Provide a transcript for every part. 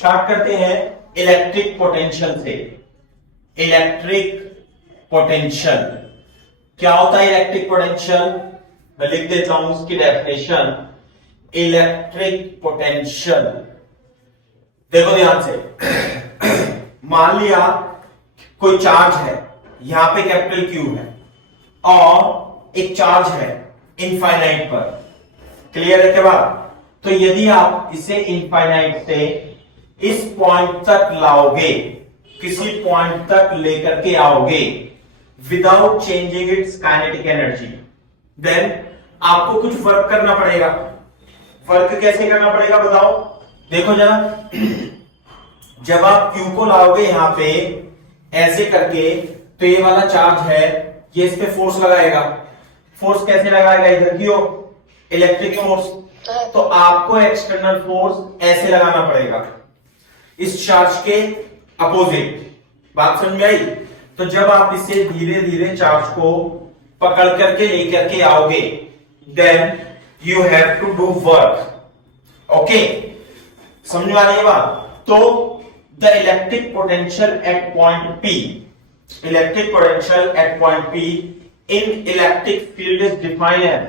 Start करते हैं electric potential से। इलेक्ट्रिक पोटेंशियल क्या होता है? इलेक्ट्रिक पोटेंशियल मैं लिख देता हूं उसकी डेफिनेशन। इलेक्ट्रिक पोटेंशियल देखो ध्यान से, मान लिया कोई चार्ज है, यहां पे कैपिटल क्यू है और एक चार्ज है इनफाइनाइट पर। क्लियर है के बाद? तो यदि आप इसे इनफाइनाइट से इस पॉइंट तक लाओगे, किसी पॉइंट तक लेकर के आओगे without changing its kinetic energy, then आपको कुछ वर्क करना पड़ेगा। वर्क कैसे करना पड़ेगा बताओ? देखो जरा, जब आप Q को लाओगे यहां पे ऐसे करके, तो ये वाला चार्ज है, ये इस पे फोर्स लगाएगा। फोर्स कैसे लगाएगा? इधर की ओर इलेक्ट्रिक फोर्स। तो आपको एक्सटर्नल फोर्स ऐसे लगाना पड़ेगा इस चार्ज के अपोजिट। बात समझ में आई? तो जब आप इसे धीरे धीरे चार्ज को पकड़ करके लेकर के आओगे, then you have to do work. Okay, समझ में आ रही है बात? तो the electric potential at point P, electric potential at point P in electric field is defined as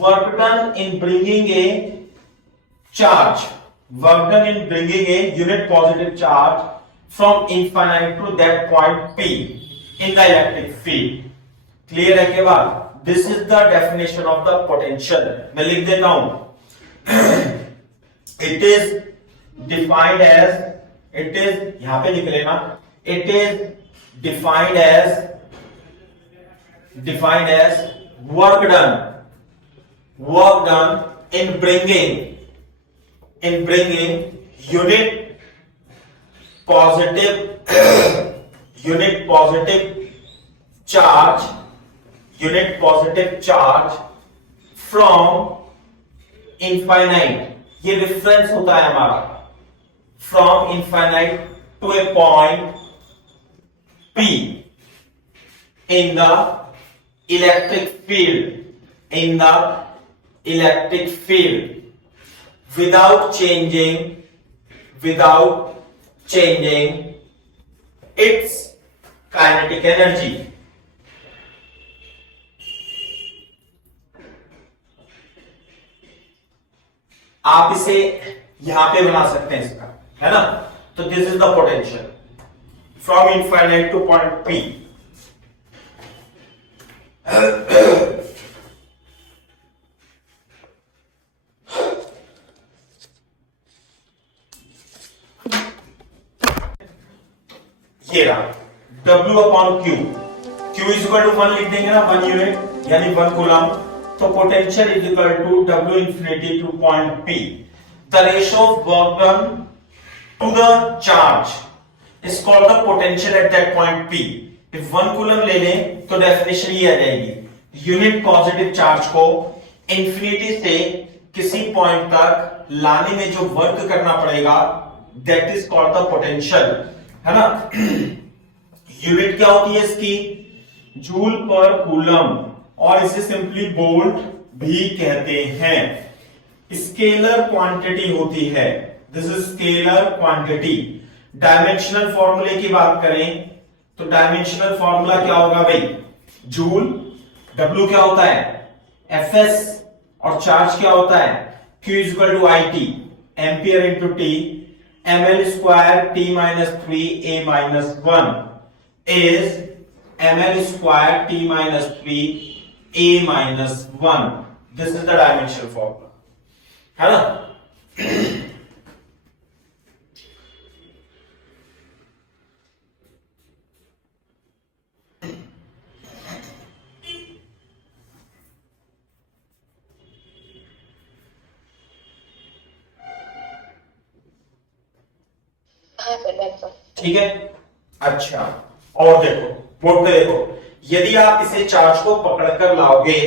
work done in bringing a charge, work done in bringing a unit positive charge from infinite to that point P in the electric field. Clear है के बाद? This is the definition of the potential. मैं लिख देता हूं। It is defined as, it is यहां पे लिख लेना, it is defined as work done in bringing unit positive charge from infinite, ये रेफरेंस होता है हमारा, from infinite to a point P in the electric field without changing its kinetic energy. आप इसे यहां पे बना सकते हैं इसका, है ना? तो this is the potential from infinite to point P। ये रहा W upon Q, Q is equal to 1 लिख देंगे ना, 1 यूनिट यानी 1 कूलम। तो potential is equal to W infinity to point P, the ratio of work done to the charge is called the potential at that point P। If 1 coulomb ले लें तो definition ये आ जाएगी, यूनिट पॉजिटिव चार्ज को infinity से किसी point तक लाने में जो वर्क करना पड़ेगा that is called the potential, है ना? यूनिट क्या होती है इसकी? जूल पर कूलम, और इसे सिंपली वोल्ट भी कहते हैं। स्केलर क्वांटिटी होती है, this is scalar quantity. Dimensional फॉर्मूले की बात करें तो डायमेंशनल फॉर्मूला क्या होगा भाई? जूल, W क्या होता है? Fs, और चार्ज क्या होता है? Q is equal to IT, ampere into T, ml square T minus 3 A minus 1 is ml square T minus 3 A minus 1। This is the dimensional formula, है ना? ठीक है, अच्छा। और देखो बोर्ड पे देखो, यदि आप इसे चार्ज को पकड़कर लाओगे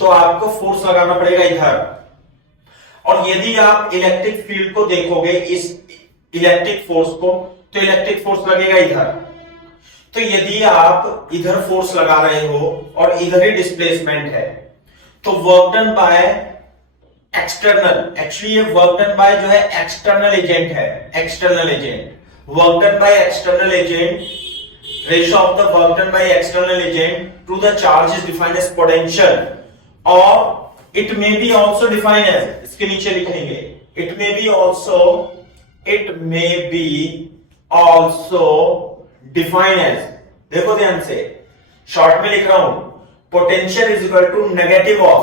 तो आपको फोर्स लगाना पड़ेगा इधर, और यदि आप इलेक्ट्रिक फील्ड को देखोगे इस इलेक्ट्रिक फोर्स को, तो इलेक्ट्रिक फोर्स लगेगा इधर। तो यदि आप इधर फोर्स लगा रहे हो और इधर ही डिस्प्लेसमेंट है, तो work done by external, actually ये वर्क डन बाय जो है एक्सटर्नल एजेंट है, external agent, work done by external agent, ratio of the work done by external agent to the charge is defined as potential, or it may be also defined as, इसके नीचे लिखेंगे, it may be also defined as, देखो ध्यान से, short में लिख रहा हूं, potential is equal to negative of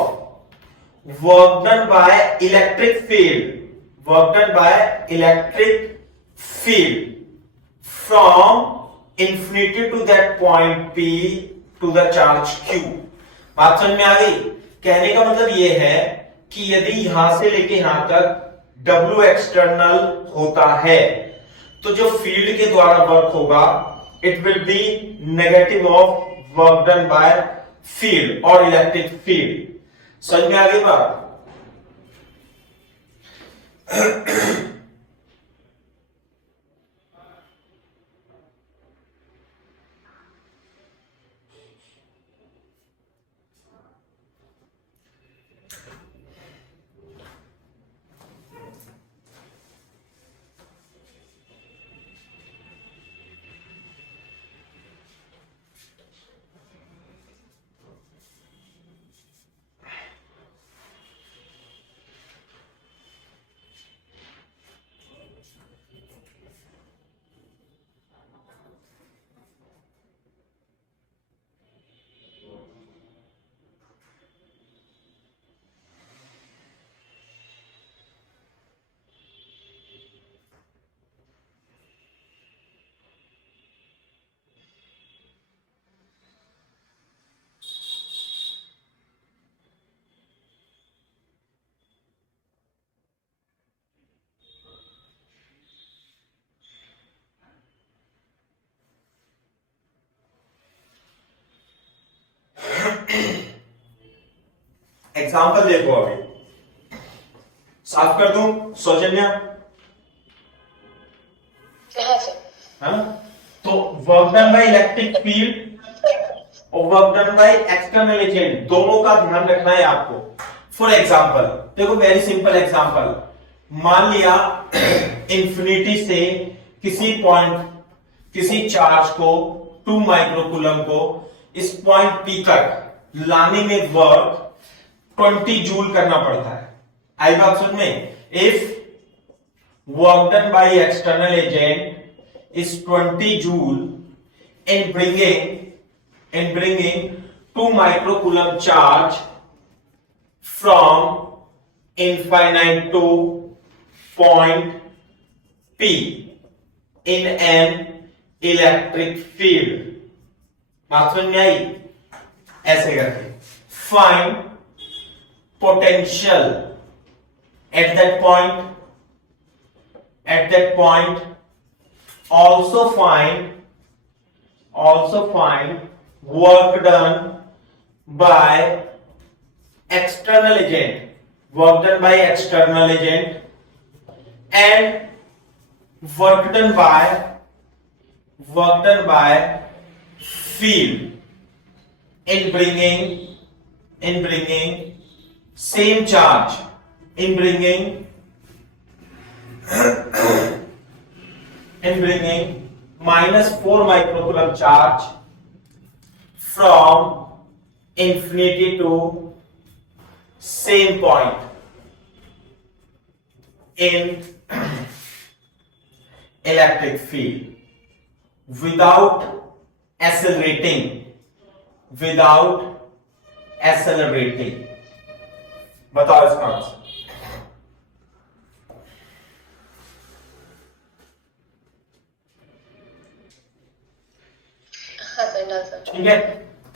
work done by electric field, work done by electric field from infinity to that point P to the charge Q। बात समझ में आ गई? कहने का मतलब यह है कि यदि यहां से लेके यहां तक W एक्सटर्नल होता है तो जो फील्ड के द्वारा वर्क होगा it will B negative of work done by field और इलेक्ट्रिक फील्ड। समझ में आ गई बात? एग्जाम्पल देखो, अभी साफ कर दूं सौजन्या? हाँ, तो work done by electric field और work done by external agent दोनों का ध्यान रखना है आपको। फॉर एग्जाम्पल देखो, वेरी सिंपल एग्जाम्पल, मान लिया इंफिनिटी से किसी पॉइंट, किसी चार्ज को 2 माइक्रोकूलम को इस पॉइंट P तक लाने में वर्क 20 जूल करना पड़ता है। आई बात समझ में? If work done by external agent is 20 joule in bringing 2 microcoulomb charge from infinite to point P in an electric field। बात समझ में आई? ऐसे करके find potential at that point, also find work done by external agent, and work done by field in bringing same charge, in bringing -4 microcoulomb charge from infinity to same point in electric field without accelerating, बताओ इसका answer. ठीक है,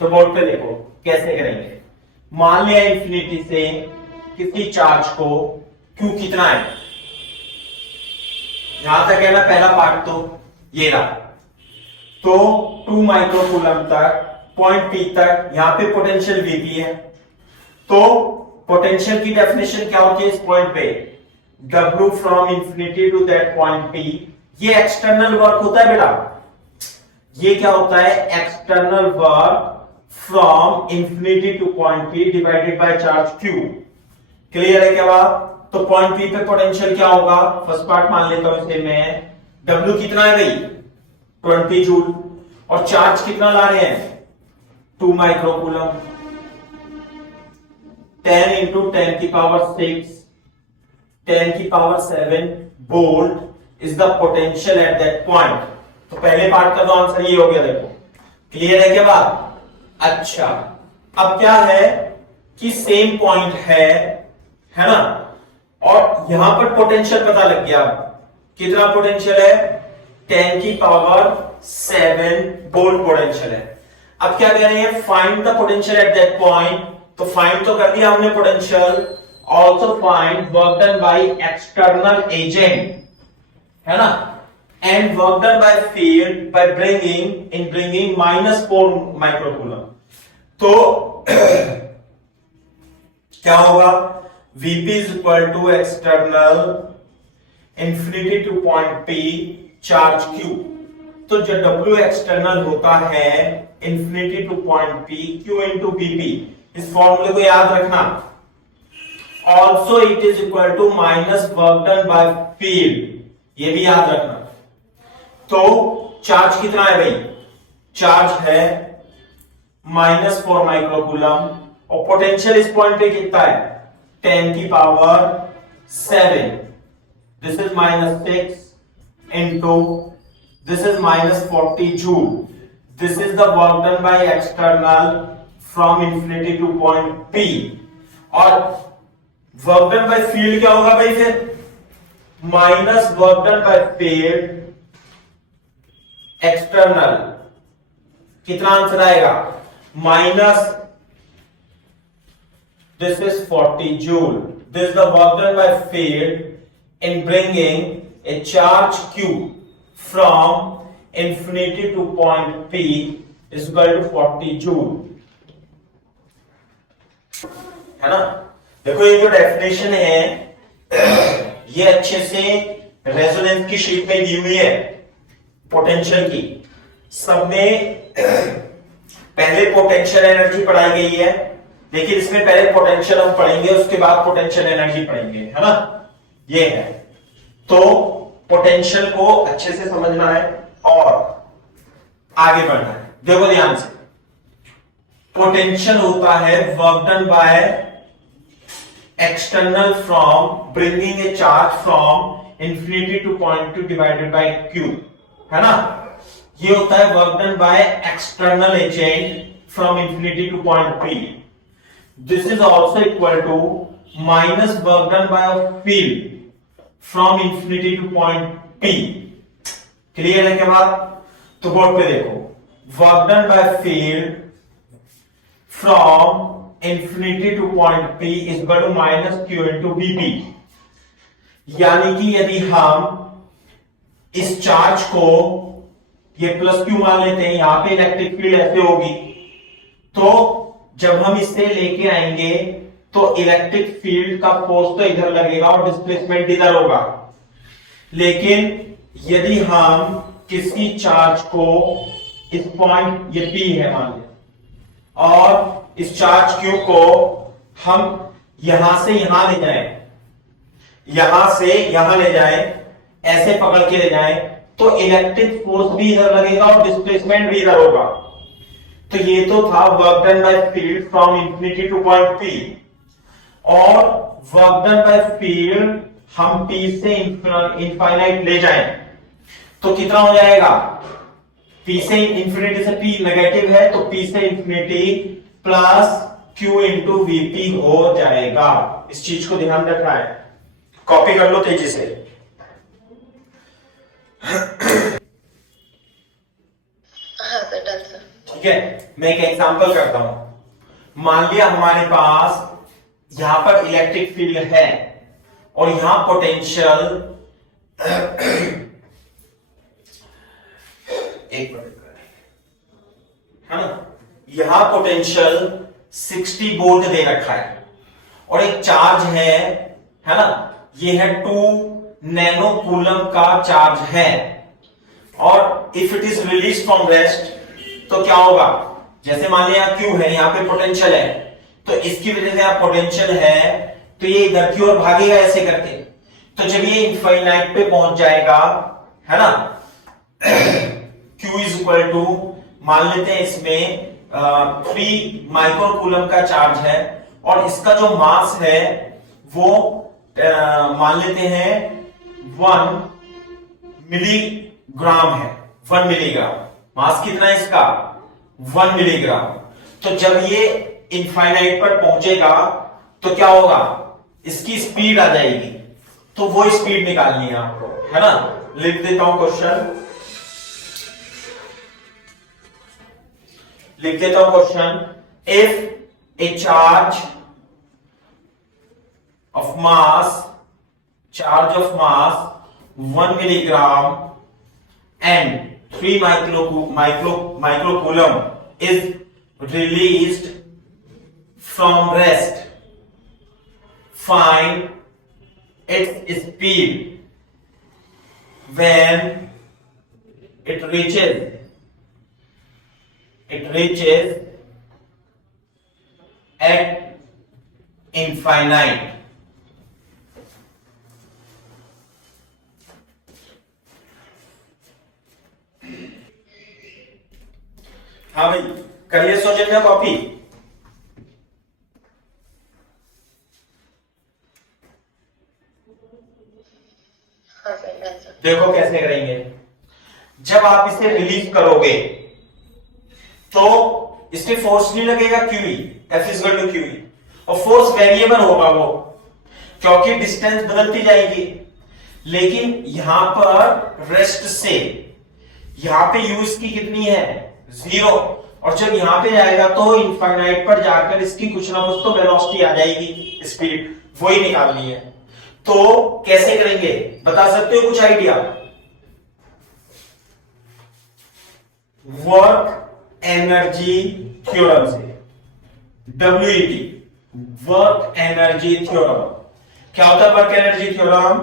तो board पे देखो कैसे करेंगे। मान लिया इंफिनिटी से किसी चार्ज को Q कितना है, यहां तक है ना पहला पार्ट, तो ये रहा, तो 2 माइक्रोकूलम तक पॉइंट P तक यहां पे पोटेंशियल VP है। तो पोटेंशियल की डेफिनेशन क्या होती है इस पॉइंट पे? W from infinity to that point P। ये एक्सटर्नल वर्क होता है बेटा, ये क्या होता है? External work from infinity to point P divided by charge Q। Clear है क्या बात? तो पॉइंट पी पे पोटेंशियल क्या होगा? फर्स्ट पार्ट मान लेता हूं इसे मैं, डब्ल्यू कितना है भाई? 20 जूल, और चार्ज कितना ला रहे हैं? 2 माइक्रोकूलम। 10 इंटू 10 की पावर 6 10 की power 7 volt is the potential at that point. तो पहले पार्ट का तो आंसर ये हो गया, देखो क्लियर है क्या बात? अच्छा, अब क्या है कि सेम पॉइंट है ना, और यहां पर पोटेंशियल पता लग गया। कितना पोटेंशियल है? 10 की पावर 7 वोल्ट पोटेंशियल है। अब क्या कह रहे हैं? Find the potential at that point. तो फाइंड तो कर दिया हमने potential, also find work done by external agent, है ना, and work done by field by bringing -4 microcoulomb. तो क्या होगा? Vp is equal to external infinity to point P charge Q। तो जो W एक्सटर्नल होता है infinity to point P Q into Vp, इस फॉर्मूले को याद रखना। Also it is equal to minus work done by field, ये भी याद रखना। तो चार्ज कितना है भाई? चार्ज है -4 माइक्रोकूलम, और पोटेंशियल इस पॉइंट पे कितना है? 10 की power 7। This is -6 into this is -40 joule. This is the work done by external from infinity to point P। और वर्क डन बाय फील्ड क्या होगा भाई? फिर minus work done by field external, कितना आंसर आएगा? Minus this is 40 joule. This is the work done by field in bringing a charge Q from infinity to point P is equal to 40 joule, है ना। देखो ये जो definition है ये अच्छे से रेजोनेंस की शीट में दी हुई है पोटेंशियल की। सब में पहले पोटेंशियल एनर्जी पढ़ाई गई है, लेकिन इसमें पहले पोटेंशियल हम पढ़ेंगे, उसके बाद पोटेंशियल एनर्जी पढ़ेंगे, है ना, ये है। तो पोटेंशियल को अच्छे से समझना है और आगे बढ़ना है। देखो ध्यान से, पोटेंशियल होता है work done by external from bringing a charge from infinity to point two divided by Q, है ना। ये होता है work done by external agent from infinity to point P. This is also equal to minus work done by a field from infinity to point P। Clear है क्या बात? तो board पे देखो, work done by field from infinity to point P is equal to -Q into Vp। यानी कि यदि हम इस चार्ज को ये +Q मान लेते हैं, यहां पे इलेक्ट्रिक फील्ड ऐसे होगी, तो जब हम इससे लेके आएंगे तो इलेक्ट्रिक फील्ड का फोर्स तो इधर लगेगा और डिस्प्लेसमेंट इधर होगा। लेकिन यदि हम किसी चार्ज को इस पॉइंट, ये P है मान लिया, और इस चार्ज Q को हम यहां से यहां ले जाएं, यहां से यहां ले जाएं, ऐसे पकड़ के ले जाएं, तो इलेक्ट्रिक फोर्स भी इधर लगेगा और डिस्प्लेसमेंट भी इधर होगा। तो ये तो था work done by field from infinity to point P, और वर्क डन बाय फील्ड हम P से इनफाइनाइट ले जाएं तो कितना हो जाएगा? P से इंफिनिटी से P नेगेटिव है, तो P से infinity plus Q into Vp हो जाएगा। इस चीज को ध्यान रखना है, कॉपी कर लो तेजी से। ठीक है, मैं एक एग्जांपल करता हूं। मान लिया हमारे पास यहां पर इलेक्ट्रिक फील्ड है और यहां पोटेंशियल एक मिनट, है ना, यहां पोटेंशियल 60 वोल्ट दे रखा है और एक चार्ज है ना, ये है 2 नैनो कूलम का चार्ज है, और if it is release from rest तो क्या होगा? जैसे मान लिया Q है, यहां पे पोटेंशियल है, तो इसकी वजह से आप पोटेंशियल है तो ये इधर की ओर भागेगा ऐसे करके। तो जब ये इनफाइनाइट पे पहुंच जाएगा, है ना, Q इज इक्वल टू, मान लेते हैं इसमें 3 माइक्रोकूलम का चार्ज है और इसका जो मास है वो मान लेते हैं 1 मिलीग्राम है। 1 मिलीग्राम मास कितना है इसका? 1 मिलीग्राम। तो जब ये इनफाइनाइट पर पहुंचेगा तो क्या होगा? इसकी स्पीड आ जाएगी। तो वो स्पीड निकालनी है आपको, है ना। लिख देता हूं क्वेश्चन, लिख देता हूं question. If A charge of mass 1 milligram and 3 microcoulomb is released from rest, find its speed when it reaches at infinite. हाँ भाई, करिए सौजन्या कॉपी। देखो कैसे करेंगे। जब आप इसे रिलीज करोगे तो इसमें फोर्स नहीं लगेगा QE, F is equal to QE, और फोर्स वेरिएबल होगा वो, क्योंकि डिस्टेंस बदलती जाएगी। लेकिन यहां पर रेस्ट से यहां पे U इसकी कितनी है? 0, और जब यहां पे जाएगा तो इनफाइनाइट पर जाकर इसकी कुछ ना कुछ तो वेलोसिटी आ जाएगी, स्पीड, वो ही निकालनी है। तो कैसे करेंगे बता सकते हो कुछ आइडिया? वर्क एनर्जी थ्योरम से, WET, वर्क एनर्जी थ्योरम। क्या होता है work energy theorem?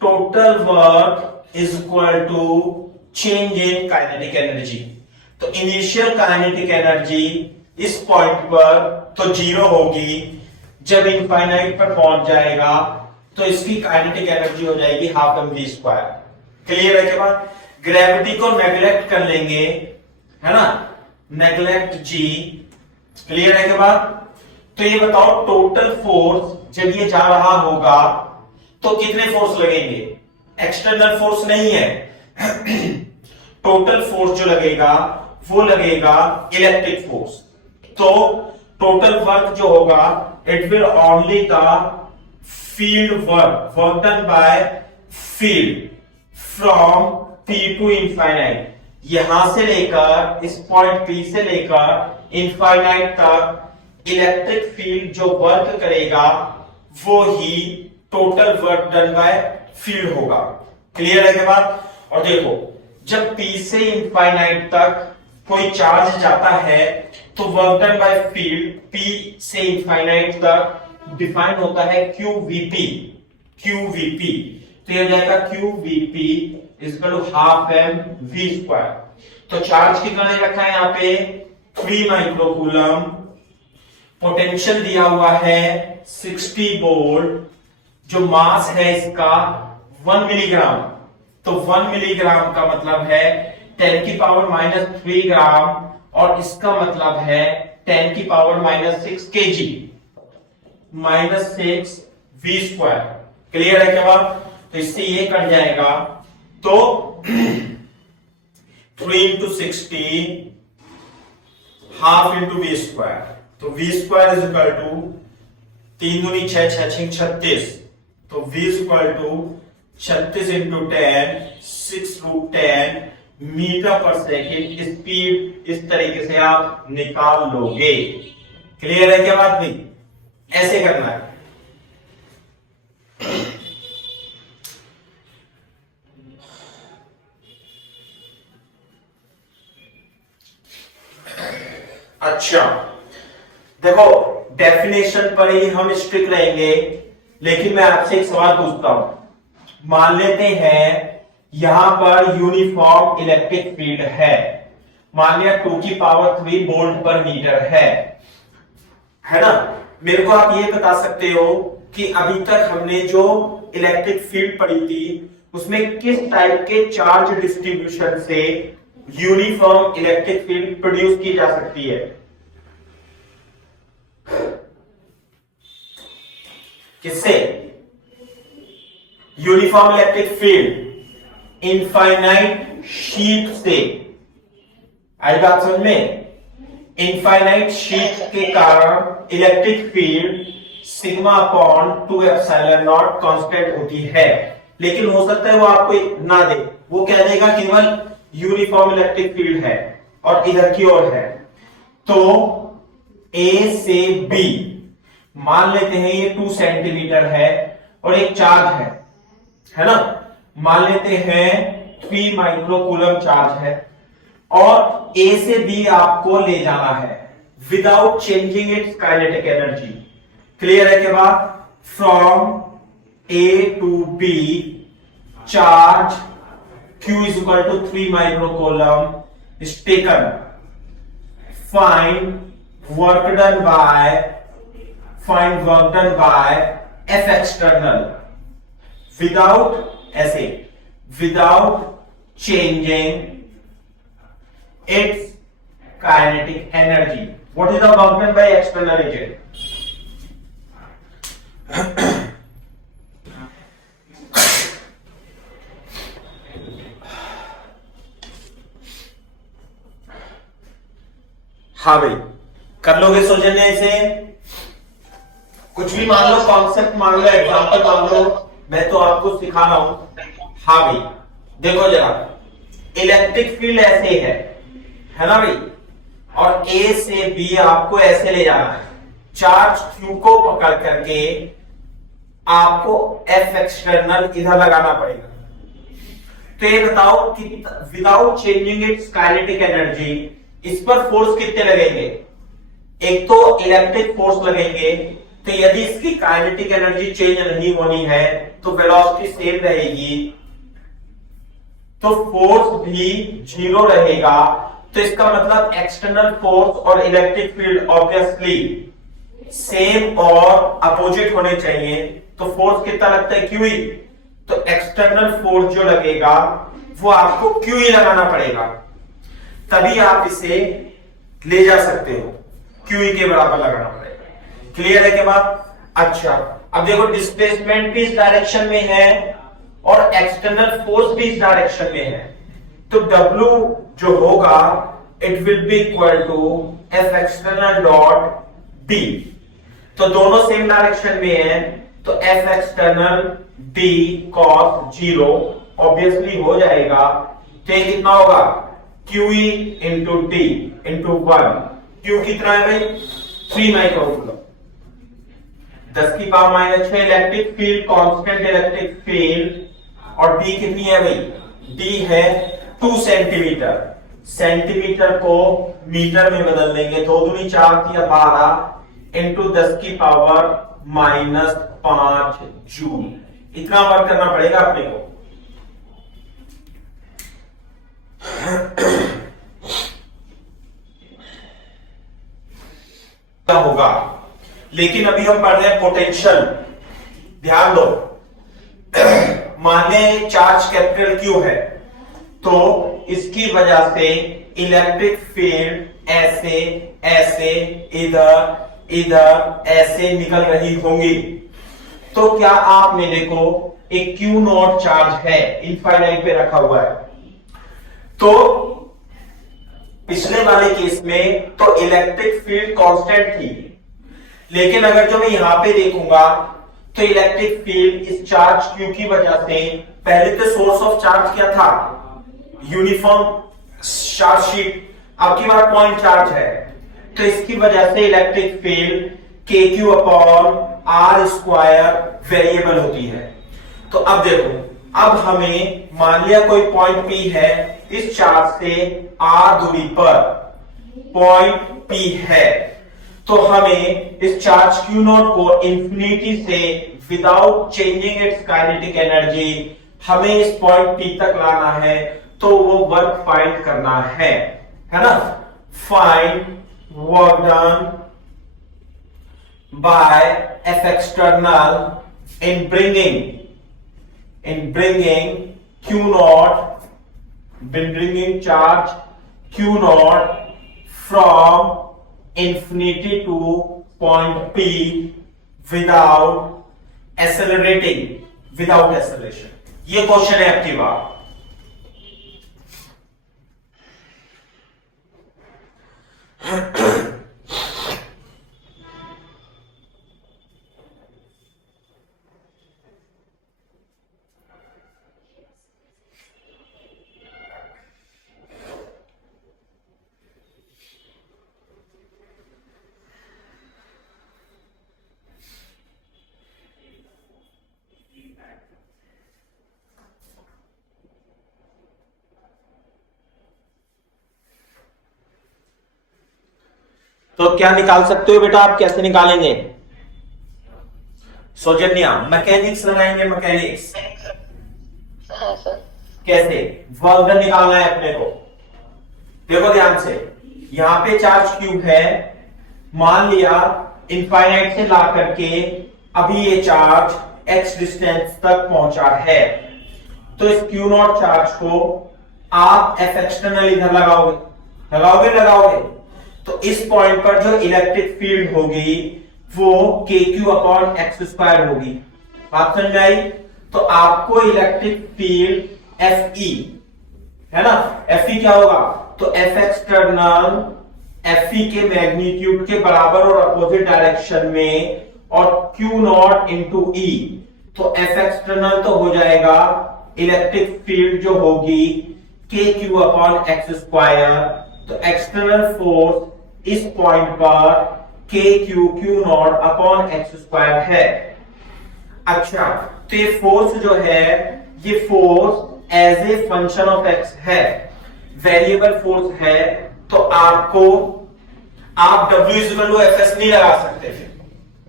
Total work is equal to change in kinetic energy. तो इनिशियल काइनेटिक एनर्जी इस पॉइंट पर तो 0 होगी, जब इनफाइनाइट पर पहुंच जाएगा तो इसकी काइनेटिक एनर्जी हो जाएगी 12mv²। क्लियर है? के बाद ग्रेविटी को नेग्लेक्ट कर लेंगे, है ना, नेग्लेक्ट G। क्लियर है? के बाद तो ये बताओ टोटल फोर्स जब ये जा रहा होगा तो कितने फोर्स लगेंगे? एक्सटर्नल फोर्स नहीं है, टोटल फोर्स जो लगेगा वो लगेगा इलेक्ट्रिक फोर्स। तो टोटल वर्क जो होगा it will only the field work done by field from P to infinite. यहां से लेकर इस पॉइंट P से लेकर इनफाइनाइट तक इलेक्ट्रिक फील्ड जो वर्क करेगा वो ही total work done by field होगा। क्लियर है? के बाद और देखो, जब P से इनफाइनाइट तक कोई चार्ज जाता है तो work done by field P से इनफाइनाइट तक डिफाइन होता है QVP। तो ये हो जाएगा QVP is equal to 12mv²। तो चार्ज कितना दे रखा है यहाँ पे? 3 माइक्रोकूलम। पोटेंशियल दिया हुआ है 60 वोल्ट। जो मास है इसका 1 मिलीग्राम। तो 1 मिलीग्राम का मतलब है 10⁻³ ग्राम, और इसका मतलब है 10⁻⁻6 kg, -6v²। क्लियर है? क्या बात? तो इससे ये कट जाएगा, तो 3 × 60 ½ × v²। तो v² इज इक्वल टू 3 दूनी 6, 6 6 36। तो v is equal to 36 × 10, 6√10 metre per second speed इस तरीके से आप निकाल लोगे। क्लियर है? क्या बात नहीं? ऐसे करना है। अच्छा देखो, डेफिनेशन पर ही हम स्ट्रिक्ट रहेंगे, लेकिन मैं आपसे एक सवाल पूछता हूं। मान लेते हैं यहां पर यूनिफॉर्म इलेक्ट्रिक फील्ड है, मान लिया 2⁻³ वोल्ट पर मीटर है ना। मेरे को आप ये बता सकते हो कि अभी तक हमने जो इलेक्ट्रिक फील्ड पढ़ी थी उसमें किस टाइप के चार्ज डिस्ट्रीब्यूशन से यूनिफॉर्म इलेक्ट्रिक फील्ड प्रोड्यूस की जा सकती है। किससे? Uniform electric field infinite sheet से। आई बात समझ में? इनफाइनाइट शीट के कारण electric field sigma upon 2 epsilon not constant होती है, लेकिन हो सकता है वो आपको ना दे, वो कह देगा केवल यूनिफॉर्म इलेक्ट्रिक फील्ड है और इधर की ओर है। तो ए से बी मान लेते हैं ये 2 सेंटीमीटर है और एक चार्ज है ना, मान लेते हैं 3 माइक्रोकूलम चार्ज है और ए से बी आपको ले जाना है without changing its kinetic energy. Clear है? के बाद from A to B charge Q is equal to 3 microcoulomb is taken. Find work done by F external without changing its kinetic energy. What is the work done by external agent? हाँ भाई, कर लोगे सौजन्य इसे? कुछ भी मान लो, concept मान लो, एग्जांपल मान लो, मैं तो आपको सिखा रहा हूं। हाँ भाई देखो जरा, इलेक्ट्रिक फील्ड ऐसे है ना भाई, और ए से बी आपको ऐसे ले जाना है। चार्ज क्यू को पकड़ करके आपको एफ एक्सटर्नल इधर लगाना पड़ेगा। तो ये बताओ कि without changing its kinetic energy इस पर फोर्स कितने लगेंगे? एक तो इलेक्ट्रिक फोर्स लगेंगे, तो यदि इसकी काइनेटिक एनर्जी चेंज नहीं होनी है तो वेलोसिटी सेम रहेगी, तो फोर्स भी 0 रहेगा। तो इसका मतलब एक्सटर्नल फोर्स और इलेक्ट्रिक फील्ड ऑब्वियसली सेम और अपोजिट होने चाहिए। तो फोर्स कितना लगता है? Q E. तो एक्सटर्नल फोर्स जो लगेगा वो आपको क्यू ई लगाना पड़ेगा, तभी आप इसे ले जा सकते हो। क्यू ई के बराबर लगाना पड़ेगा। क्लियर है के बाद? अच्छा, अब देखो डिस्प्लेसमेंट भी इस डायरेक्शन में है और एक्सटर्नल फोर्स भी इस डायरेक्शन में है, तो W जो होगा it will be equal to F external dot D। तो दोनों सेम डायरेक्शन में है, तो F external D cos 0 obviously हो जाएगा। तो ये कितना होगा? QE into D into 1। Q कितना है भाई? 3 माइक्रोकूलम। 10 की power -6 electric field, constant electric field, और D कितनी है भाई? D है 2 सेंटीमीटर। सेंटीमीटर को मीटर में बदल देंगे, 2 दूनी 4 या 12 इंटू 10 की पावर -5 जूल। इतना वर्क करना पड़ेगा अपने को। होगा, लेकिन अभी हम पढ़ रहे हैं पोटेंशियल। ध्यान दो, मान लें चार्ज कैपिटल क्यू है, तो इसकी वजह से इलेक्ट्रिक फील्ड ऐसे ऐसे इधर इधर ऐसे निकल रही होंगी। तो क्या आपने देखो एक क्यू नॉट चार्ज है, इनफाइनाइट पे रखा हुआ है, तो पिछले वाले केस में तो इलेक्ट्रिक फील्ड कांस्टेंट थी, लेकिन अगर जो मैं यहां पे देखूंगा तो इलेक्ट्रिक फील्ड इस चार्ज क्यू की वजह से, पहले तो सोर्स ऑफ चार्ज क्या था? यूनिफॉर्म चार्ज शीट, अब की बार पॉइंट चार्ज है, तो इसकी वजह से electric field K Q upon R square variable होती है। तो अब देखो, अब हमें मान लिया कोई पॉइंट पी है, इस चार्ज से आर दूरी पर पॉइंट पी है, तो हमें इस चार्ज क्यू नॉट को इंफिनिटी से without changing its kinetic energy हमें इस पॉइंट पी तक लाना है। तो वो वर्क फाइंड करना है ना? Find work done by F external in bringing Q naught, bringing charge Q naught from infinity to point P without acceleration. ये क्वेश्चन है आपकी बात। तो क्या निकाल सकते हो बेटा आप? कैसे निकालेंगे? सौजन्या, मैकेनिक्स लगाएंगे, मैकेनिक्स। हाँ सर। कैसे? वर्क डन निकालना है अपने को। देखो ध्यान से, यहां पे चार्ज क्यू है, मान लिया इनफाइनाइट से ला करके अभी ये चार्ज एक्स डिस्टेंस तक पहुंचा है, तो इस क्यू नॉट चार्ज को आप एफ एक्सटर्नल इधर लगाओगे। तो इस पॉइंट पर जो इलेक्ट्रिक फील्ड होगी वो के क्यू अपॉन एक्स स्क्वायर होगी। बात समझ आई? तो आपको इलेक्ट्रिक फील्ड एफ ई है ना, एफ ई क्या होगा? तो एफ एक्सटर्नल एफ ई के मैग्नीट्यूड के बराबर और अपोजिट डायरेक्शन में, और क्यू नॉट इंटू ई, तो एफ एक्सटर्नल तो हो जाएगा इलेक्ट्रिक फील्ड जो होगी K Q upon X square. तो एक्सटर्नल फोर्स इस पॉइंट पर K Q not upon X square है। अच्छा, तो ये फोर्स जो है, ये force as a function of X है, वेरिएबल फोर्स है। तो आप W इक्वल एफ एस नहीं लगा सकते फिर,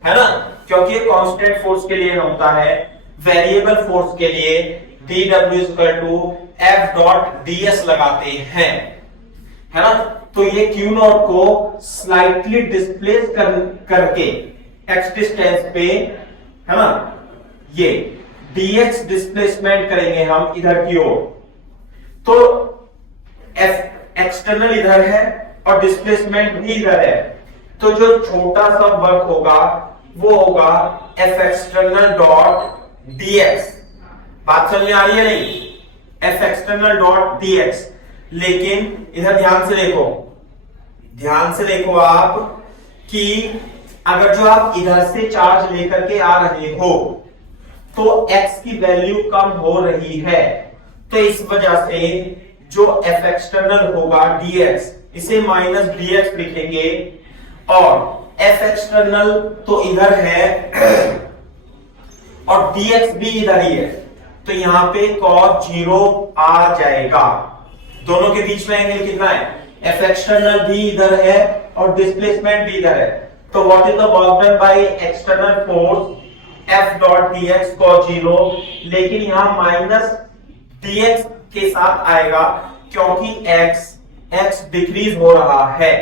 है ना, क्योंकि ये कांस्टेंट फोर्स के लिए होता है। वेरिएबल फोर्स के लिए dW equal to F dot ds लगाते हैं, है ना। तो ये क्यू नॉट को स्लाइटली डिस्प्लेस करके एक्स डिस्टेंस पे, है ना, ये dx डिस्प्लेसमेंट करेंगे हम इधर की ओर। तो एफ एक्सटर्नल इधर है और डिस्प्लेसमेंट भी इधर है, तो जो छोटा सा वर्क होगा वो होगा एफ एक्सटर्नल डॉट dx। बात समझ में आ रही है नहीं? F external dot dx। लेकिन इधर ध्यान से देखो आप कि अगर जो आप इधर से चार्ज लेकर के आ रहे हो तो x की वैल्यू कम हो रही है, तो इस वजह से जो एफ एक्सटर्नल होगा dx, इसे माइनस dx लिखेंगे, और एफ एक्सटर्नल तो इधर है और dx भी इधर ही है, तो यहां पे cos 0 आ जाएगा। दोनों के बीच में एंगल कितना है? एफ एक्सटर्नल भी इधर है और डिस्प्लेसमेंट भी इधर है। तो what is the work done by external force F dot dx cos 0, लेकिन यहां माइनस dx के साथ आएगा क्योंकि x डिक्रीज हो रहा है।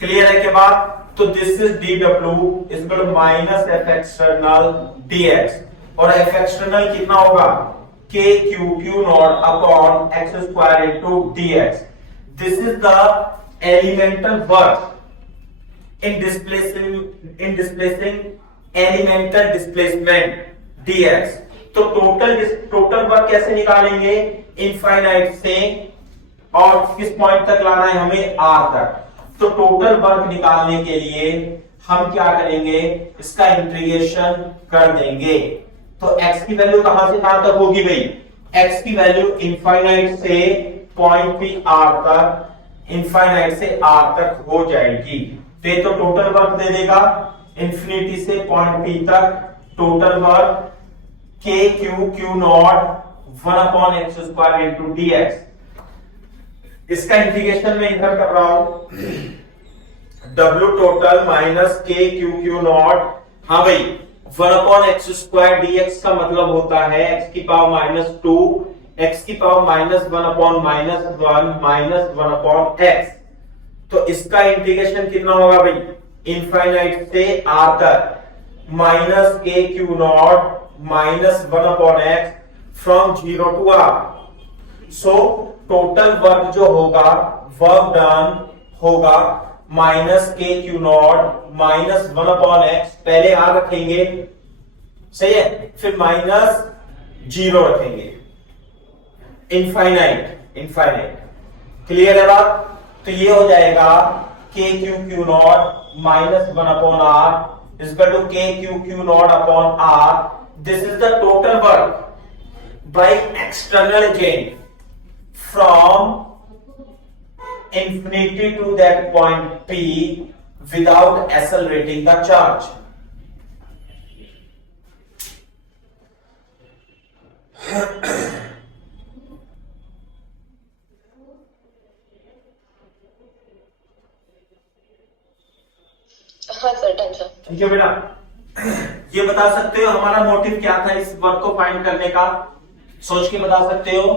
क्लियर है के बाद? तो this is dw is equal to minus F external dx, और एफ एक्सटर्नल कितना होगा? k q not upon X square into dx। This is the elemental work in displacing elemental displacement dx। तो total work कैसे निकालेंगे? Infinite से, और किस point तक लाना है हमें? r तक। तो टोटल वर्क निकालने के लिए हम क्या करेंगे? इसका इंटीग्रेशन कर देंगे। तो x की वैल्यू कहां से कहां तक होगी भाई? x की वैल्यू इनफाइनाइट से पॉइंट p r तक, इनफाइनाइट से r तक हो जाएगी। तो टोटल वर्क दे देगा इंफिनिटी से पॉइंट p तक, total work k q not 1 upon X square into dx। इसका इंटीग्रेशन मैं इधर कर रहा हूं, w total minus k q not, हाँ भाई 1 अपॉन एक्स स्क्वायर dx का मतलब होता है x की पावर माइनस 2, x की power minus 1 upon minus 1 minus 1 upon x। तो इसका इंटीग्रेशन कितना होगा भाई? इनफाइनाइट से आर तक minus K Q not minus 1/x from 0 to R. So total work जो होगा, वर्क डन होगा minus K Q not minus 1/x, पहले आर रखेंगे, सही है, फिर माइनस 0 रखेंगे, इनफाइनाइट इनफाइनाइट। क्लियर है बात? तो ये हो जाएगा K Q not minus 1/r equal to K Q not upon R. This is the total work by external agent from infinity to that point P without accelerating the charge. हाँ sir, done sir. ठीक है बेटा, ये बता सकते हो हमारा motive क्या था इस वर्क को फाइंड करने का? सोच के बता सकते हो?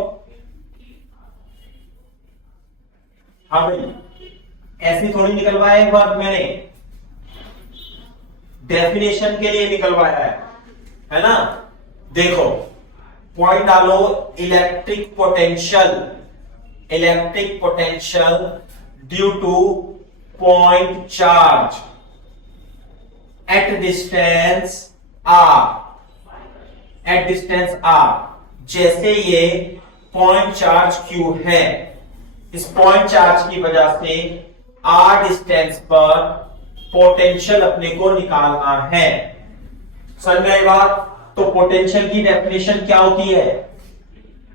हाँ भाई, ऐसी थोड़ी निकलवाया है वर्क, मैंने डेफिनेशन के लिए निकलवाया है ना? देखो पॉइंट डालो, electric potential due to point charge at distance R. जैसे ये पॉइंट चार्ज क्यू है, इस पॉइंट चार्ज की वजह से आर डिस्टेंस पर पोटेंशियल अपने को निकालना है। समझ में आई बात? तो पोटेंशियल की डेफिनेशन क्या होती है?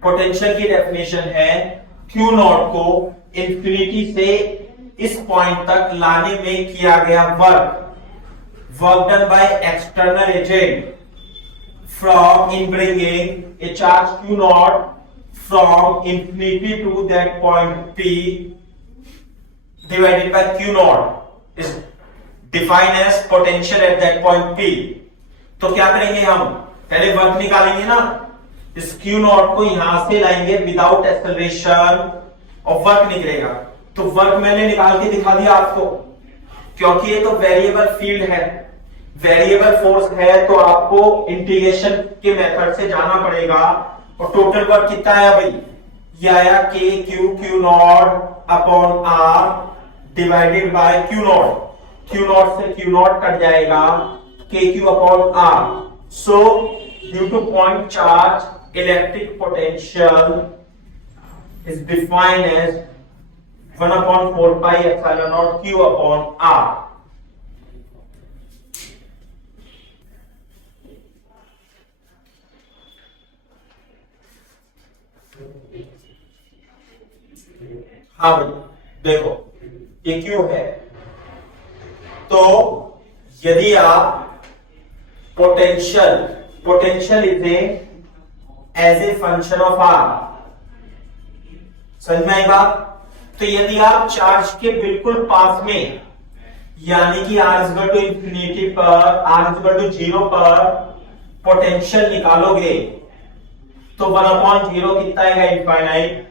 पोटेंशियल की डेफिनेशन है क्यू नॉट को इंफिनिटी से इस पॉइंट तक लाने में किया गया work done by external agent from in bringing a charge Q not from infinity to that point P divided by Q naught is defined as potential at that point P। तो क्या करेंगे हम? पहले वर्क निकालेंगे ना, इस Q naught को यहां से लाएंगे विदाउट एक्सेलरेशन और वर्क निकलेगा। तो वर्क मैंने निकाल के दिखा दिया आपको, क्योंकि ये तो वेरिएबल फील्ड है, वेरिएबल फोर्स है, तो आपको इंटीग्रेशन के मेथड से जाना पड़ेगा। और टोटल वर्क कितना आया भाई? ये आया K Q not upon R divided by Q not से क्यू नॉट कट जाएगा, K Q upon R. So due to point charge electric potential is defined as 1/4 pi epsilon not Q upon R. हाँ भाई देखो, ये Q है, तो यदि आप potential is as a function of R, समझ में आई बात? तो यदि आप चार्ज के बिल्कुल पास में, यानी कि आर इक्वल टू इंफिनिटी पर, आर इक्वल टू 0 पर पोटेंशियल निकालोगे तो 1/0 कितना आएगा? इनफाइनाइट।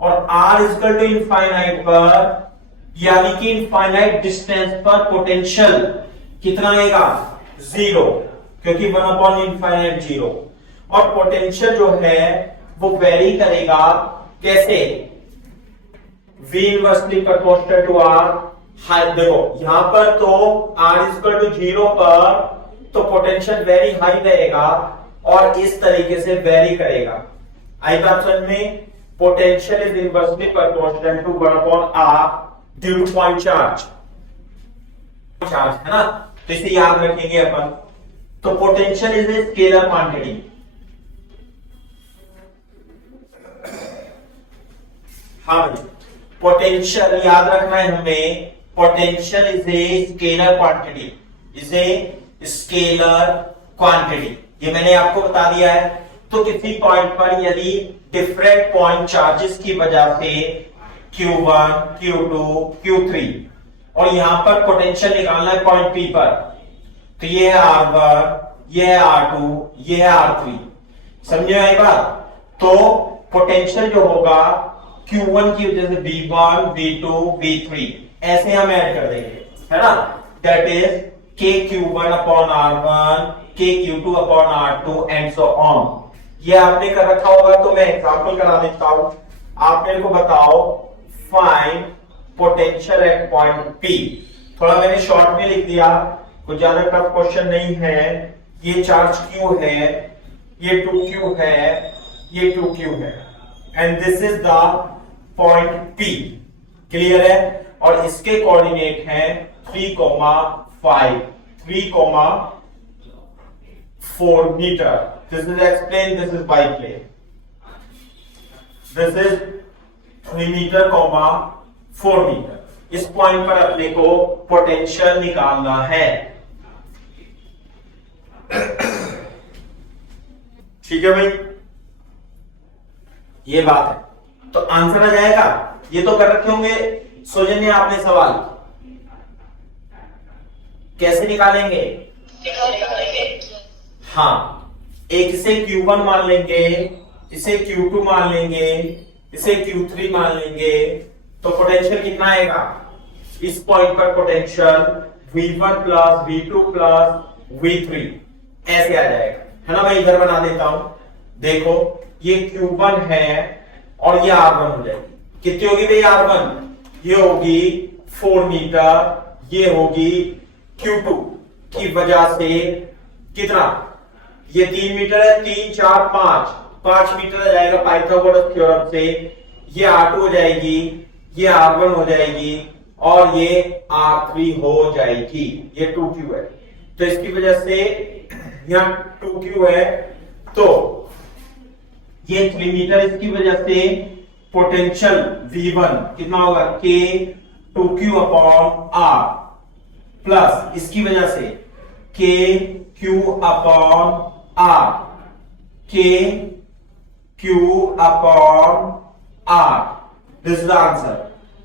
और आर इक्वल टू इनफाइनाइट पर, यानी कि इनफाइनाइट डिस्टेंस पर पोटेंशियल कितना आएगा? 0, क्योंकि 1/इनफाइनाइट 0। और पोटेंशियल जो है वो वेरी करेगा, कैसे? V inversely proportional to R. देखो यहां पर तो आर इक्वल टू 0 पर तो पोटेंशियल वेरी हाई रहेगा और इस तरीके से वेरी करेगा। आई बात समझ में? Potential is inversely proportional to 1/r due to point charge है ना? तो इसे याद रखेंगे अपन। तो potential is a scalar quantity. हाँ भाई, पोटेंशियल याद रखना है हमें, potential is a scalar quantity, is a scalar quantity, ये मैंने आपको बता दिया है। तो किसी पॉइंट पर यदि डिफरेंट पॉइंट चार्जेस की वजह से Q1, Q2, Q3 और यहां पर पोटेंशियल निकालना है पॉइंट P पर, तो ये है R1, ये है R2, ये है R3, समझे भाई बात? तो पोटेंशियल जो होगा Q1 की वजह से V1, V2, V3 ऐसे हम ऐड कर देंगे, है ना? that is KQ1 upon R1, KQ2 upon R2 and so on। ये आपने कर रखा होगा तो मैं एग्जांपल करा देता हूं। आप मेरे को बताओ find potential at point P। थोड़ा मैंने शॉर्ट में लिख दिया, कुछ ज्यादा टफ क्वेश्चन नहीं है। ये चार्ज Q है, ये 2Q है, ये 2Q है and this is the point P। Clear है? और इसके कोऑर्डिनेट हैं 3,5, 3,4 metre. This is X plane, this is by plane. This is 3 metre, 4 metre. इस पॉइंट पर अपने को पोटेंशियल निकालना है। ठीक है भाई, ये बात है। तो आंसर आ जाएगा। ये तो कर रखे होंगे सौजन्य आपने सवाल, कैसे निकालेंगे? हाँ, एक इसे Q1 मान लेंगे, इसे Q2 मान लेंगे, इसे Q3 मान लेंगे, तो पोटेंशियल कितना आएगा? इस पॉइंट पर potential V1 plus V2 plus V3 ऐसे आ जाएगा, है ना भाई? इधर बना देता हूं, देखो ये Q1 है और ये R1 हो जाएगी। कितनी होगी भाई R1? ये होगी 4 मीटर, ये होगी Q2 की वजह से कितना? ये 3 मीटर है, 3 4 5 मीटर आ जाएगा पाइथागोरस थ्योरम से। ये R2 हो जाएगी, ये R1 हो जाएगी और ये R3 हो जाएगी। ये 2Q है, तो इसकी वजह से यहाँ 2Q है, तो ये 3 मीटर, इसकी वजह से पोटेंशियल V1 कितना होगा? K 2Q upon R plus इसकी वजह से K Q upon R, K Q upon R। This is the answer.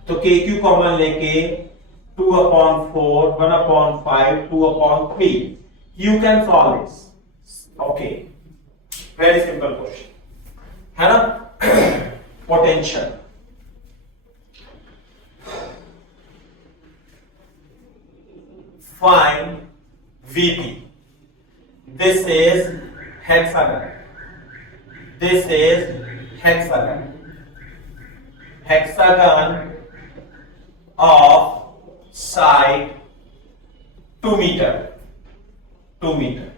तो KQ कॉमन लेके 2 upon 4, 1 upon 5, 2 upon 3। You can solve this. Okay, very simple question है ना? Potential find VP. This is hexagon. This is hexagon. Hexagon of side 2 meter. 2 meter.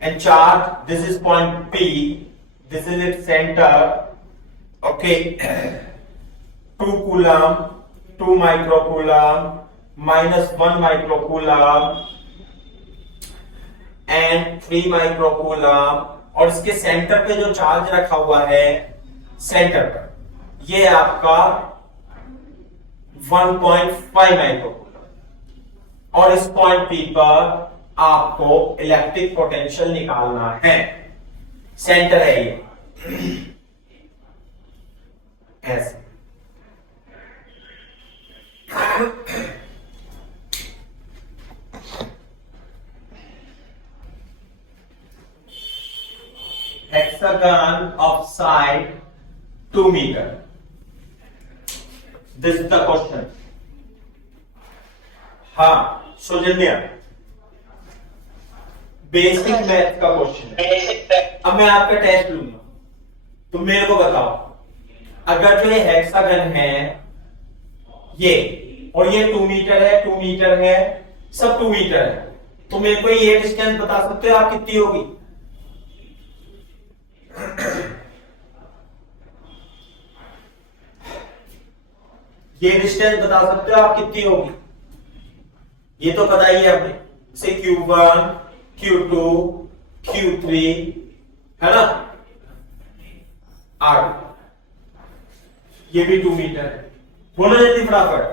And charge, this is point P. This is its center. Okay. 2 coulomb, 2 microcoulomb, -1 microcoulomb and 3 microcoulomb। और इसके centre पे जो charge रखा हुआ है centre पर, ये आपका 1.5 माइक्रोकूलम। और इस पॉइंट P पर आपको इलेक्ट्रिक पोटेंशियल निकालना है। सेंटर है ये ऐसे। Hexagon of side 2 meter. This is the question. हाँ सौजन्य, बेसिक मैथ का क्वेश्चन है। अब मैं आपका टेस्ट लूंगा, तुम मेरे को बताओ, अगर जो ये हेक्सागन है ये, और ये 2 मीटर है, 2 मीटर है, सब 2 मीटर है, तो मेरे को ये डिस्टेंस बता सकते हो आप कितनी होगी? ये डिस्टेंस बता सकते हो आप कितनी होगी? ये तो पता ही है आपने, से Q1, Q2, Q3 है ना, R। ये भी 2 मीटर है। बोलो जल्दी फटाफट।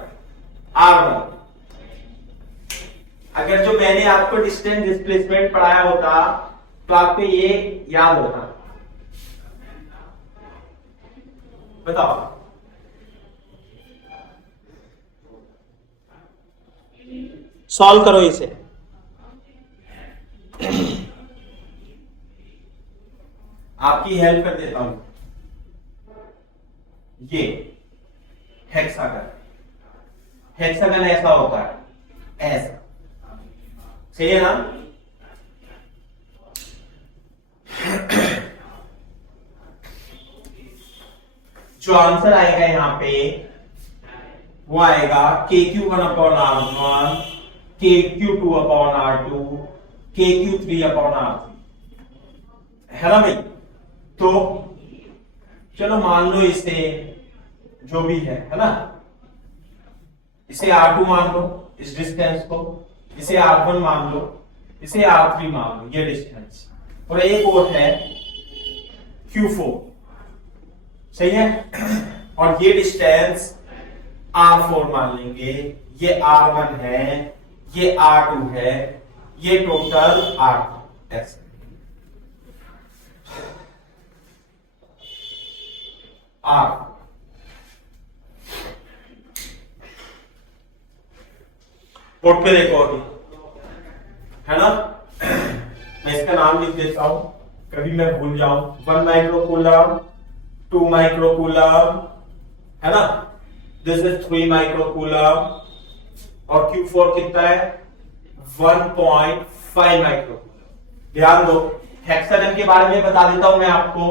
R1। अगर जो मैंने आपको डिस्टेंस डिस्प्लेसमेंट पढ़ाया होता तो आपको ये याद होता। बताओ। सॉल्व करो इसे। आपकी हेल्प कर देता हूं। ये हेक्सागन, हेक्सागन ऐसा होता है, ऐसा। सही है ना? जो आंसर आएगा यहां पे वो आएगा KQ1/R1, KQ2/R2, KQ3/R3, है ना भाई? तो चलो मान लो इसे जो भी है ना, इसे R2 मान लो इस डिस्टेंस को, इसे R1 मान लो, इसे R3 मान लो, ये डिस्टेंस, और एक और है Q4, सही है? और ये डिस्टेंस R4 मान लेंगे, ये R1 है, ये R2 है, ये टोटल R2, ऐसे। R बोर्ड पे देखो अभी, है ना? मैं इसका नाम लिख देता हूं, कभी मैं भूल जाऊं। 1 माइक्रोकूलम, 2 माइक्रोकूलम, है ना? दिस इज 3 माइक्रोकूलम, और Q4 कितना है? 1.5 माइक्रोकूलम। ध्यान दो, हेक्सागन के बारे में बता देता हूं मैं आपको,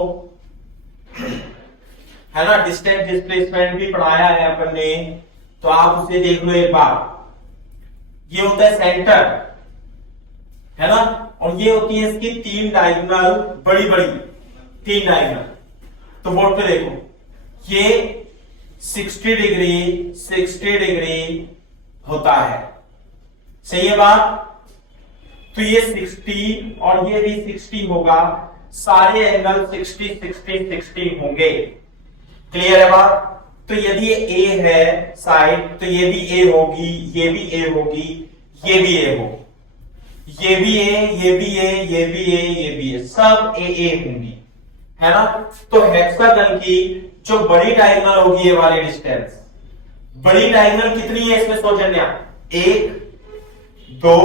है ना? डिस्टेंस डिस्प्लेसमेंट भी पढ़ाया है अपन ने, तो आप उसे देख लो एक बार। ये होता है सेंटर, है ना? और ये होती है इसकी 3 डायगोनल, बड़ी बड़ी 3 डायगोनल। तो बोर्ड पे देखो, ये 60 डिग्री होता है, सही है बात? तो ये 60 और ये भी 60 होगा, सारे एंगल 60 60 60 होंगे। क्लियर है बात? तो यदि ये ए है साइड, तो ये भी ए होगी, ये भी ए होगी, ये भी ए होगी, ये भी ए, ये भी ए, ये भी ए, ये भी ए, सब ए होंगी, है ना? तो हेक्सागन की जो बड़ी डायगोनल होगी, ये वाली डिस्टेंस, बड़ी डायगोनल कितनी है इसमें सौजन्या? 1 2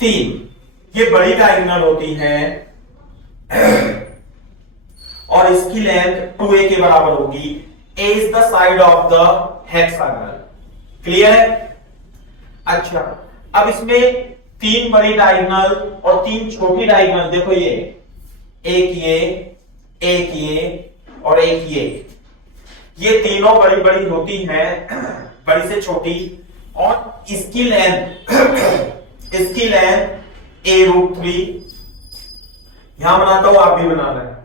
3, ये बड़ी डायगोनल होती है, और इसकी लेंथ 2a के बराबर होगी। A is the side of the hexagon. Clear है? अच्छा, अब इसमें 3 बड़ी डायगोनल और 3 छोटी डायगोनल, देखो ये एक ये और एक ये तीनों बड़ी बड़ी होती हैं, बड़ी से छोटी, और इसकी लेंथ a√3, यहां बनाता हूं, आप भी बनाना है।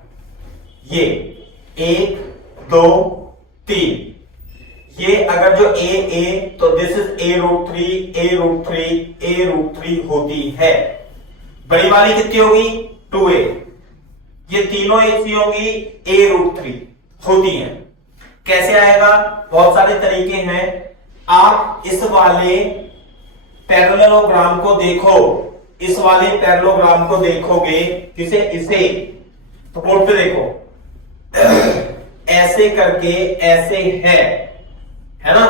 ये 1 2 3, ये अगर जो ए तो दिस इज a√3 होती है। बड़ी वाली कितनी होगी? 2a। ये तीनों एक सी होगी, a√3 होती हैं। कैसे आएगा? बहुत सारे तरीके हैं। आप इस वाले पैरेललोग्राम को देखो, इस वाले पैरेललोग्राम को देखोगे, इसे तो बोर्ड पे देखो, ऐसे करके ऐसे है ना?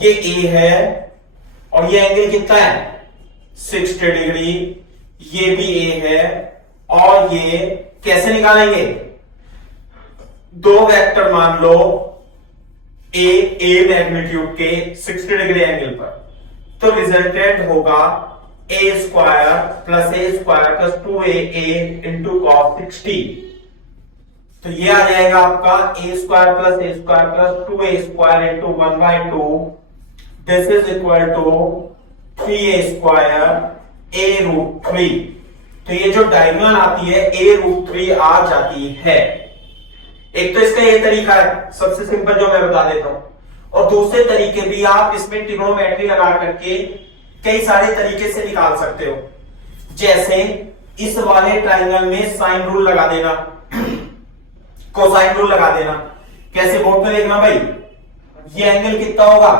ये ए है, और ये एंगल कितना है? 60 डिग्री। ये भी ए है, और ये कैसे निकालेंगे? 2 वेक्टर मान लो, ए मैग्नीट्यूड के 60 डिग्री एंगल पर, तो रिजल्टेंट होगा a² + a² + 2a into cos 60। तो ये आ जाएगा आपका a² + a² + 2a² into 1/2, this is equal to 3a² a√3। तो ये जो डायगोनल आती है a√3 आ जाती है। एक तो इसका ये तरीका है, सबसे सिंपल, जो मैं बता देता हूं, और दूसरे तरीके भी आप इसमें ट्रिग्नोमेट्री लगा करके कई सारे तरीके से निकाल सकते हो। जैसे इस वाले ट्राइंगल में साइन रूल लगा देना, कोसाइन रूल लगा देना। कैसे? बोर्ड पे देखना भाई, ये एंगल कितना होगा?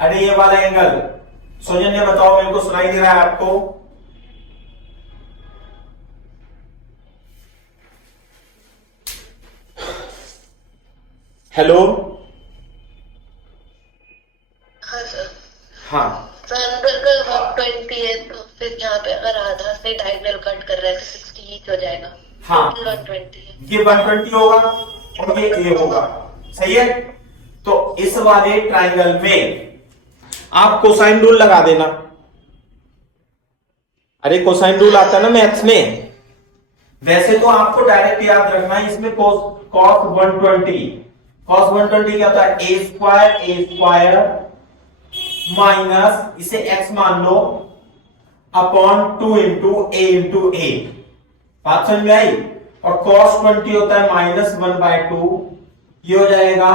अरे ये वाला एंगल, सौजन्य बताओ, मेरे को सुनाई दे रहा है आपको? हेलो? हाँ सर। हाँ अंदर का 120 है, तो फिर यहाँ पे अगर आधा से डायगोनल कट कर रहा है तो 60 ईच हो जाएगा। हाँ, 120 है, ये 120 होगा और ये a होगा, सही है? तो इस वाले ट्राइंगल में आप कोसाइन रूल लगा देना, अरे कोसाइन रूल आता है ना मैथ्स में। वैसे तो आपको डायरेक्ट याद रखना है, इसमें cos 120 क्या होता है, ए स्क्वायर माइनस इसे x मान लो अपॉन 2 इंटू ए। बात समझ में आई। और cos 20 होता है -1/2, ये हो जाएगा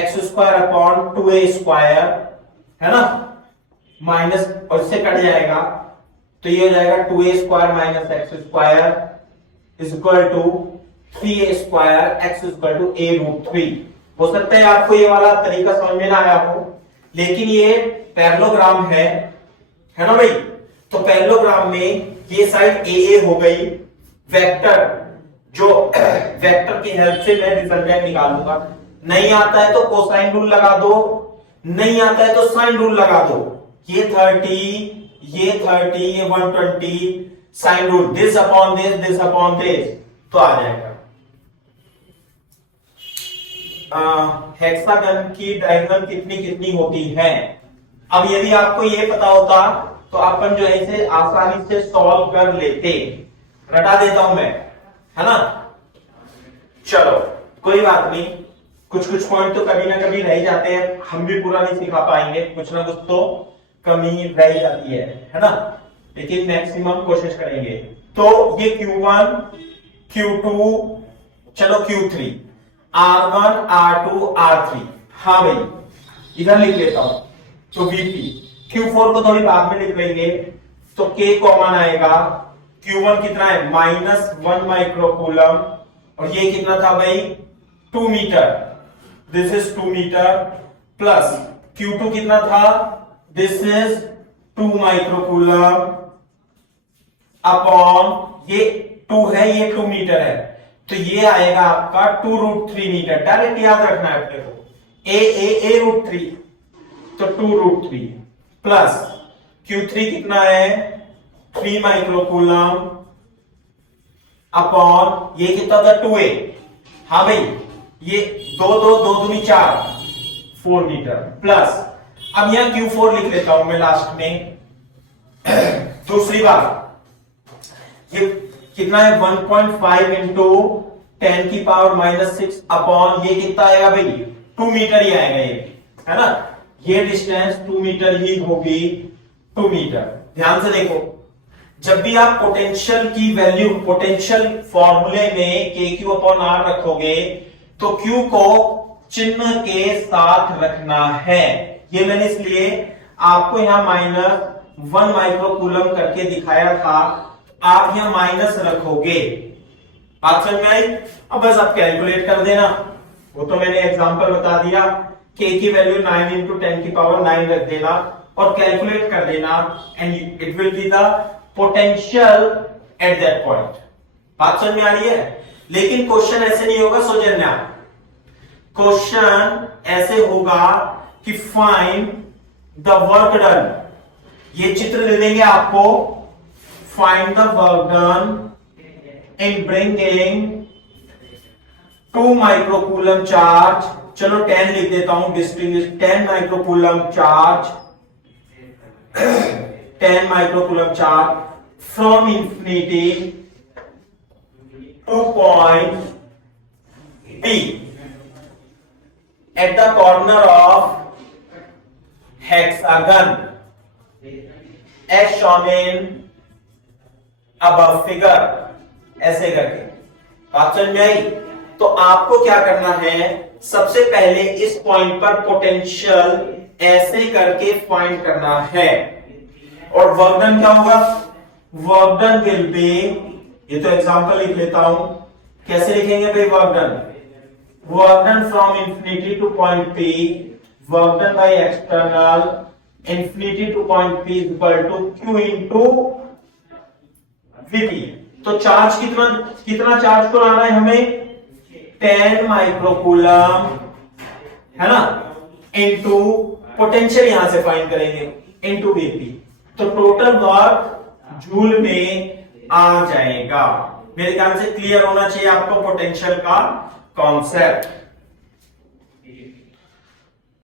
x square upon 2a square, है ना, माइनस और इससे कट जाएगा तो ये हो जाएगा 2a square minus x square is equal to 3a square x equal to a√3। हो सकता है आपको ये वाला तरीका समझ में ना आया हो, लेकिन ये पैरेललोग्राम है ना भाई। तो पैरेललोग्राम में ये साइड AA हो गई, वेक्टर जो वेक्टर की हेल्प से मैं रिजल्टेंट निकालूंगा। नहीं आता है तो कोसाइन रूल लगा दो, नहीं आता है तो साइन रूल लगा दो। ये 30 ये 120 sine rule, this upon this तो आ जाएगा। हेक्सागन की डायगोनल कितनी होती है। अब यदि आपको ये पता होता तो अपन जो है इसे आसानी से सॉल्व कर लेते। रटा देता हूं मैं, है ना। चलो कोई बात नहीं, कुछ पॉइंट तो कभी ना कभी रह जाते हैं, हम भी पूरा नहीं सिखा पाएंगे, कुछ ना कुछ तो कमी रह जाती है ना, लेकिन मैक्सिमम कोशिश करेंगे। तो ये Q1 Q2 चलो Q3 R1 R2 R3। हाँ भाई इधर लिख लेता हूं तो VP। Q4 को थोड़ी बाद में लिख लेंगे तो K कॉमन आएगा। Q1 कितना है -1 माइक्रोकूलम और ये कितना था भाई 2 metre, this is 2 metre plus Q2 कितना था, दिस इज 2 माइक्रोकूलम अपॉन ये 2 है, ये 2 मीटर है तो ये आएगा आपका 2√3 मीटर। डायरेक्ट याद रखना है अपने को, a√3 तो 2√3 प्लस Q3 कितना है 3 माइक्रोकूलम अपॉन ये कितना था 2a। हाँ भाई ये 2 दूनी 4 मीटर प्लस अब यहां Q4 लिख लेता हूं मैं लास्ट में। दूसरी बात ये कितना है 1.5 इंटू 10 की पावर -6 अपॉन ये कितना आएगा भाई 2 मीटर ही आएगा ये, है ना। ये डिस्टेंस 2 मीटर ही होगी, 2 मीटर। ध्यान से देखो, जब भी आप पोटेंशियल की वैल्यू पोटेंशियल फॉर्मूले में KQ अपॉन R रखोगे तो Q को चिन्ह के साथ रखना है। ये मैंने इसलिए आपको यहां -1 माइक्रोकूलम करके दिखाया था, आप यहां माइनस रखोगे। बात समझ में आई। अब बस आप कैलकुलेट कर देना, वो तो मैंने एग्जांपल बता दिया। K की वैल्यू 9 इंटू 10 की पावर 9 रख देना और कैलकुलेट कर देना and it will be the potential at that point. बात समझ में आ रही है। लेकिन क्वेश्चन ऐसे नहीं होगा सौजन्या, क्वेश्चन ऐसे होगा कि फाइंड द वर्क डन। ये चित्र दे देंगे आपको, find the work done in bringing 2 microcoulomb charge, चलो 10 लिख देता हूं, distinguish 10 microcoulomb charge 10 microcoulomb charge from infinity to point P at the corner of hexagon as shown in above figure। ऐसे करके बात समझ में आई। तो आपको क्या करना है, सबसे पहले इस पॉइंट पर पोटेंशियल ऐसे करके फाइंड करना है और वर्क डन क्या होगा, वर्क डन विल बी, ये तो एग्जांपल लिख लेता हूं, कैसे लिखेंगे भाई work done, work done from infinity to point P, work done by external infinity to point P is equal to Q into VP। तो चार्ज कितना चार्ज को लाना है हमें 10 माइक्रोकूलम, है ना, इनटू पोटेंशियल यहां से फाइंड करेंगे इनटू VP। तो टोटल वर्क जूल में आ जाएगा। मेरे ख्याल से क्लियर होना चाहिए आपको पोटेंशियल का कॉन्सेप्ट।